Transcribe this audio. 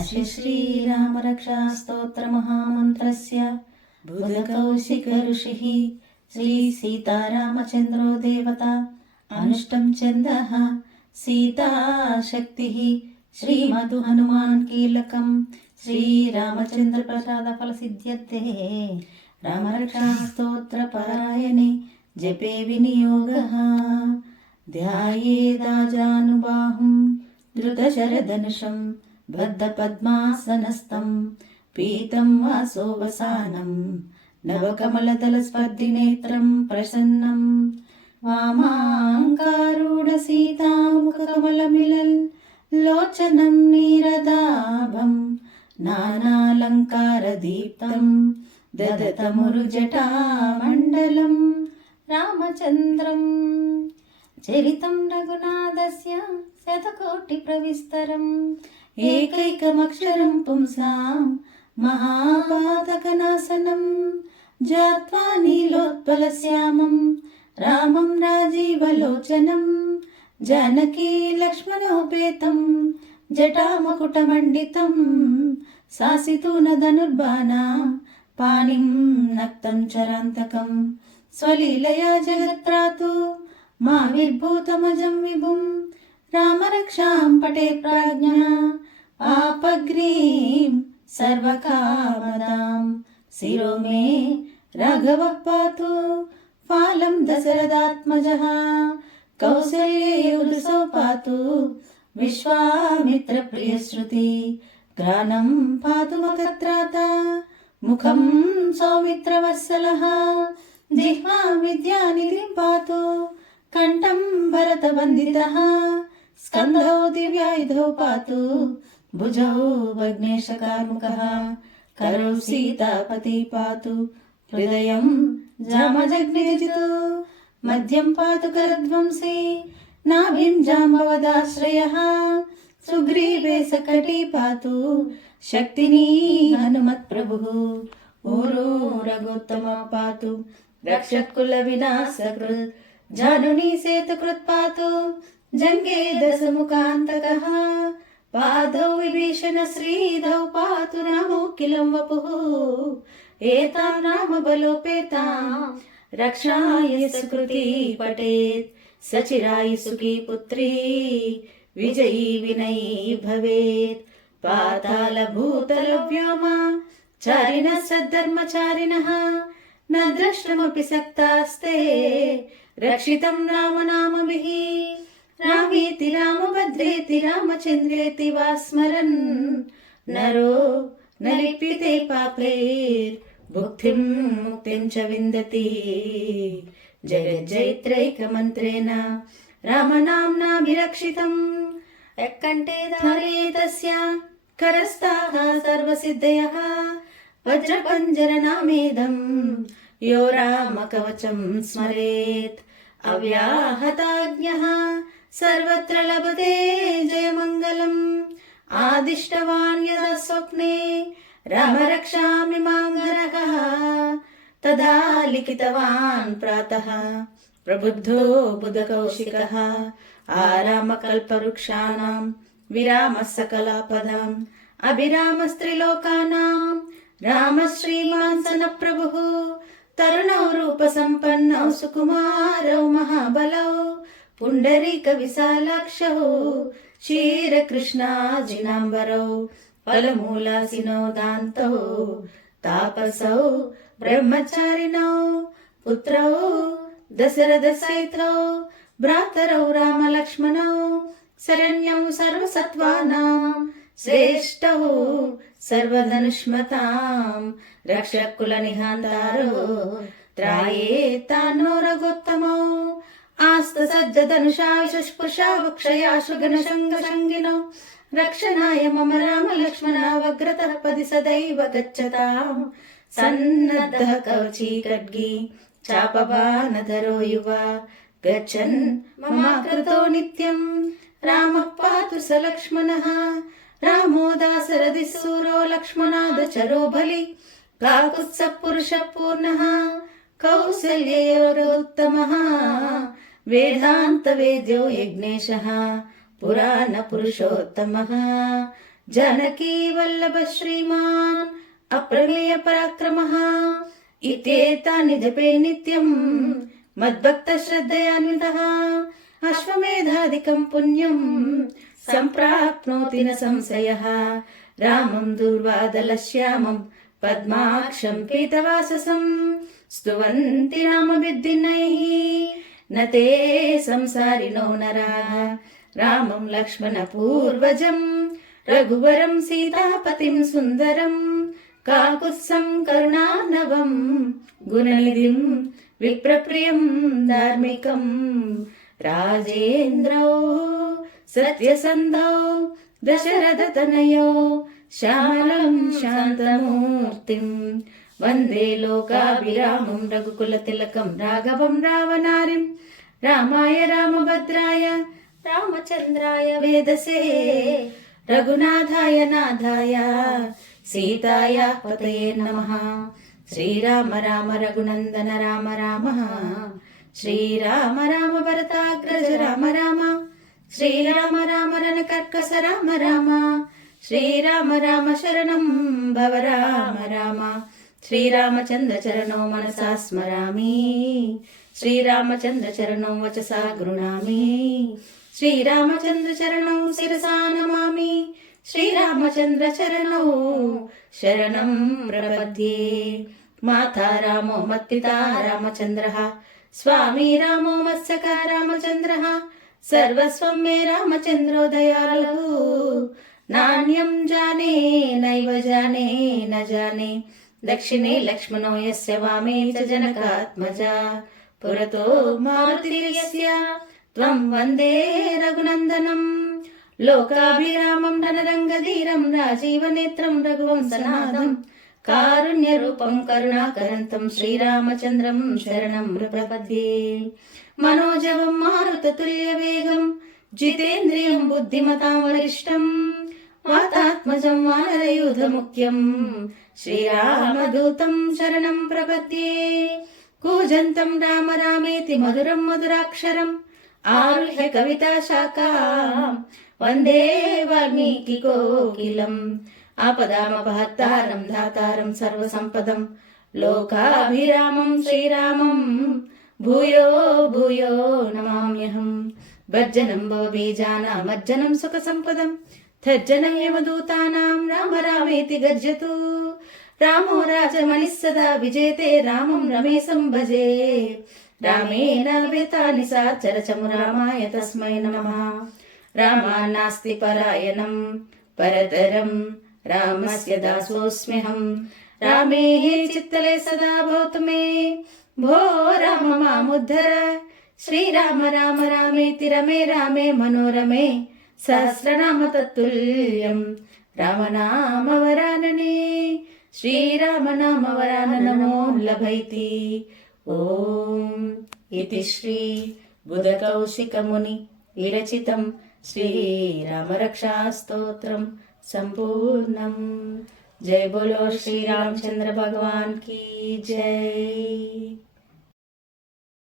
अस्य श्रीरामरक्षास्तोत्रमहामन्त्रस्य बुधकौशिकऋषिः श्रीसीतारामचन्द्रो देवता अनुष्टं छन्दः सीताशक्तिः श्रीमधु हनुमान् कीलकं श्रीरामचन्द्रप्रसादफलसिद्ध्यर्थे रामरक्षास्तोत्रपरायणे जपे विनियोगः ध्यायेदाजानुबाहुं द्रुतशरधनुषं बद्धपद्मासनस्थं पीतं वासोवसानं नवकमलदलस्पर्धिनेत्रं प्रसन्नं वामाङ्कारूढसीतामुखकमलमिलन् लोचनं नीरदाभं नानालङ्कारदीप्तं ददतमुरुजटामण्डलं रामचन्द्रम् చరితం రఘునాథస్య శతకోటి ప్రవిస్తరం. ఏకైకమక్షరం పుంసాం మహాపాతకనాశనం. జాత్వా నీలోత్పలశ్యామం రామం రాజీవలోచనం. జానకీ లక్ష్మణోపేతం జటామకుటమండితం. శాసితూన ధనుర్బాణా పాణిం నక్తం చరాంతకం. స్వలీలయా జగత్రాతు మా విర్భూతమజం విభుం రామరక్షాం పటే ప్రాజ్ఞ ఆపగ్రీం సర్వకామదాం శిరో మే రాఘవ పాతు ఫాలం దశరథాత్మజ కౌసల్యేయుదృసౌ పాతు విశ్వామిత్ర ప్రియశ్రుతి గ్రాణం పాతు మకత్రాత ముఖం సౌమిత్రవత్సల జిహ్వా విద్యానిధిం పాతు కంఠం భరత వందిత స్కంధౌ దివ్యాయుధౌ పాతు భుజౌ భగ్నేశకార్ముకः కరౌ సీతాపతి పాతు హృదయం జామజగ్నేజితో మధ్యం పాతు కరధ్వంసి నాభిం జాంబవదాశ్రయः సుగ్రీవే సకటి పాతు శక్తిని హనుమత్ ప్రభు ఊరు రఘోత్తమ పాతు రక్షకుల వినాశకృత్ जानुनी सेतुकृत् पातु जङ्गे दशमुखान्तकः पादौ विभीषण श्रीधौ पातु रामोऽखिलं वपुः एतां रामबलोपेतां रक्षाय सुकृती पठेत् सचिराय सुखी पुत्री विजयी विनयी भवेत् पातालभूतलव्योमा चारिणः सद्धर्मचारिणः न द्रष्टुमपि सक्तास्ते रक्षितं राम नामभिः रामेति रामभद्रेति रामचन्द्रेति वा स्मरन् नरो न लिप्यते पापैर्भुक्तिं मुक्तिं च विन्दति जगज्जैत्रैकमन्त्रेण रामनाम्नाभिरक्षितम् यक्कण्ठे धारे तस्य करस्ताः सर्वसिद्धयः वज्रपञ्जरनामेदम् यो रामकवचं स्मरेत् अव्याहताज्ञः सर्वत्र लभते जयमङ्गलम् आदिष्टवान् यदा स्वप्ने राम रक्षामि मां हरः तदा लिखितवान् प्रातः प्रबुद्धो बुधकौशिकः आरामकल्पवृक्षाणां विरामः सकलापदाम् अभिरामस्त्रिलोकानां रामः తరుణౌ రూప రూపసంపన్నౌ సుకుమారౌ మహాబలౌ పుండరీక విశాలాక్షౌ క్షీరకృష్ణాజినాంబరౌ ఫలమూలాసినౌ దాంతౌ తాపసౌ బ్రహ్మచారిణౌ పుత్రౌ దశరథ సైత్రౌ భ్రాతరౌ రామలక్ష్మణౌ శరణ్యం సర్వసత్వానాం श्रेष्ठौ सर्वधनुष्मतां रक्षकुलनिहान्तारो त्रायेतान्नो रघोत्तमौ आस्तसज्जधनुषा शुष्पुषा वक्षया शुगनशङ्गशङ्गिनौ रक्षणाय मम राम लक्ष्मणावग्रतः पदि सदैव गच्छताम् सन्नद्धः कवची खड्गी चापबाणधरो युवा गच्छन् ममाकृतो नित्यम् रामः पातु स लक्ष्मणः ರಾಮೋ ದಾಸರದಿ ಸೂರೋ ಲಕ್ಷ್ಮಣಾದ ಚರೋ ಬಲಿ ಕಾಕುತ್ಸ ಪುರುಷ ಪೂರ್ಣಃ ಕೌಸಲ್ಯಯೋರೋತ್ತಮಃ ವೇದಾಂತ ವೇದ್ಯೋ ಯಜ್ಞೇಶಃ ಪುರಾಣ ಪುರುಷೋತ್ತಮಃ ಜಾನಕೀ ವಲ್ಲಭ ಶ್ರೀಮಾನ್ ಅಪ್ರಮೇಯ ಪರಾಕ್ರಮಃ ಇತ್ಯೇತಾನಿ ಜಪೇ ನಿತ್ಯಂ ಮದ್ಭಕ್ತ ಶ್ರದ್ಧಯಾನ್ವಿತಃ అశ్వమేధాధికం పుణ్యం. సంప్రాప్నోతి న సంశయ. రామం దుర్వాదలశ్యామం పద్మాక్షం పీతవాససం. స్తువంతి రామవిద్దినై నతే సంసారినో నరా. రామం లక్ష్మణ పూర్వజం. రఘువరం సీతాపతిం సుందరం. కాకుత్సం కరుణానవం. గుణనిధిం విప్రప్రియం ధార్మికం. राजेन्द्रौ सत्यसन्धौ दशरथतनयो श्यामलं शान्तमूर्तिं वन्दे लोकाभिरामं रघुकुलतिलकं राघवं रावणारिं रामाय रामभद्राय रामचन्द्राय वेदसे रघुनाथाय नाथाय सीताय पतये नमः श्रीराम राम रघुनन्दन राम राम శ్రీరామ రామ భరతాగ్రజ రామ రామ. శ్రీరామ రామ రణ కర్కస రామ రామ. శ్రీరామ రామ శరణం భవ రామ రామ. శ్రీరామచంద్ర చరణో మనసా స్మరామి. శ్రీరామచంద్ర చరణం వచసా గృణామి. శ్రీరామచంద్ర చరణం శిరసా నమామి. శ్రీరామచంద్ర చరణో శరణం ప్రపద్యే మాతా రామో మత్పితా రామచంద్ర. స్వామి రామో మత్స్యక రామచంద్ర సర్వస్వం మే రామచంద్రో దయాలు నాణ్యం జానే నైవ జానే న జానే. దక్షిణే లక్ష్మణో యస్య వామే చ జనకాత్మజా. పురతో మారుతిర్యస్య త్వం వందే రఘునందనం. లోకాభిరామం రణరంగధీరం రాజీవనేత్రం రఘువంశనాథం కారుణ్యరూపం కరుణాకరంతం శ్రీరామచంద్రం శరణం ప్రపద్యే మనోజవం మారుతతుల్యవేగం జితేంద్రియం బుద్ధిమతాం వరిష్టం వాతాత్మజం వానరయూధ ముఖ్యం శ్రీరామదూతం శరణం ప్రపద్యే. కూజంతం రామ రామేతి మధురం మధురాక్షరం ఆరుహ్య కవితా శాఖ. వందే వాల్మీకి కోకిలం. ఆపదామపహత్తారం ధాతారం సర్వసంపదం. లోకాభిరామం శ్రీరామం. భూయో భూయో నమామ్యహం. భర్జనం భవబీజానామజ్జనం సుఖ సంపదం తర్జనం యమదూతానాం రామ రామేతి గర్జతు. రామో రాజమణి సదా విజేతే రామం రమేశం భజే రామేణ లభేతాని సాచరచము రామాయ తస్మై నమ. రామా నాస్తి పరాయణం పరతరం रामस्य दासोऽस्म्यहं रामे चित्तले सदा भवतु मे भो राम मामुद्धर श्रीराम राम रामेति रमे रामे मनोरमे सहस्रनाम तत्तुल्यं रामनामवरानने श्रीरामनामवराननमो लभैति ॐ इति श्री बुधकौशिकमुनि विरचितं श्रीरामरक्षास्तोत्रं सम्पूर्णम्। जय बोलो श्री रामचंद्र भगवान की जय।